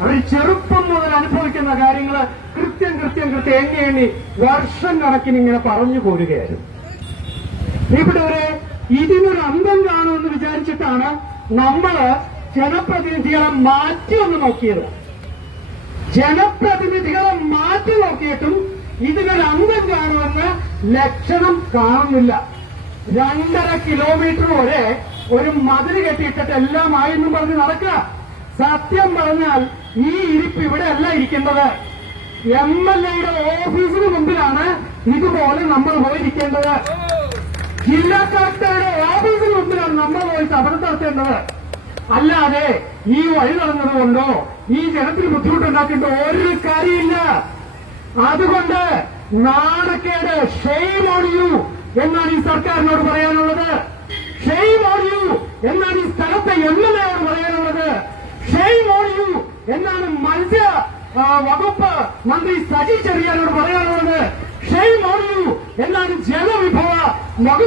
അവർ ചെറുപ്പം മുതൽ അനുഭവിക്കുന്ന കാര്യങ്ങൾ കൃത്യം കൃത്യം കൃത്യം എണ്ണി എണ്ണി വർഷം കണക്കിന് ഇങ്ങനെ പറഞ്ഞു പോരുകയായിരുന്നു. ഇവിടെ ഒരു ഇതിനൊരു അന്തം കാണുമെന്ന് വിചാരിച്ചിട്ടാണ് നമ്മൾ ജനപ്രതിനിധികളെ മാറ്റി ഒന്ന് നോക്കിയത്. ജനപ്രതിനിധികളെ മാറ്റി നോക്കിയിട്ടും ഇതിനൊരു അന്തം കാണുമെന്ന് ലക്ഷണം കാണുന്നില്ല. രണ്ടര കിലോമീറ്റർ വരെ ഒരു മതിൽ കെട്ടിയിട്ടിട്ട് എല്ലാം ആയെന്നും പറഞ്ഞ് നടക്കുക. സത്യം പറഞ്ഞാൽ ഈ ഇരിപ്പ് ഇവിടെ അല്ല ഇരിക്കേണ്ടത്. എം എൽ എയുടെ ഓഫീസിന് മുമ്പിലാണ് ഇതുപോലെ നമ്മൾ പോയിരിക്കേണ്ടത്. ജില്ലാ കളക്ടറുടെ ഓഫീസിന് മുമ്പിലാണ് നമ്മൾ പോയി സമരം നടത്തേണ്ടത്. അല്ലാതെ ഈ വഴി നടന്നതുകൊണ്ടോ ഈ ജനത്തിന് ബുദ്ധിമുട്ടുണ്ടാക്കേണ്ട ഒരു കാര്യമില്ല. അതുകൊണ്ട് നാണക്കേട് ഷെയ്മോണിയു എന്നാണ് ഈ സർക്കാരിനോട് പറയാനുള്ളത്. ഷെയ്മോണിയു എന്നാണ് വകുപ്പ് മന്ത്രി സജി ചെറിയാനോട് പറയാനുള്ളത് ഷെയിം ഓൺ യു എന്നാണ് ജലവിഭവ വകുപ്പ്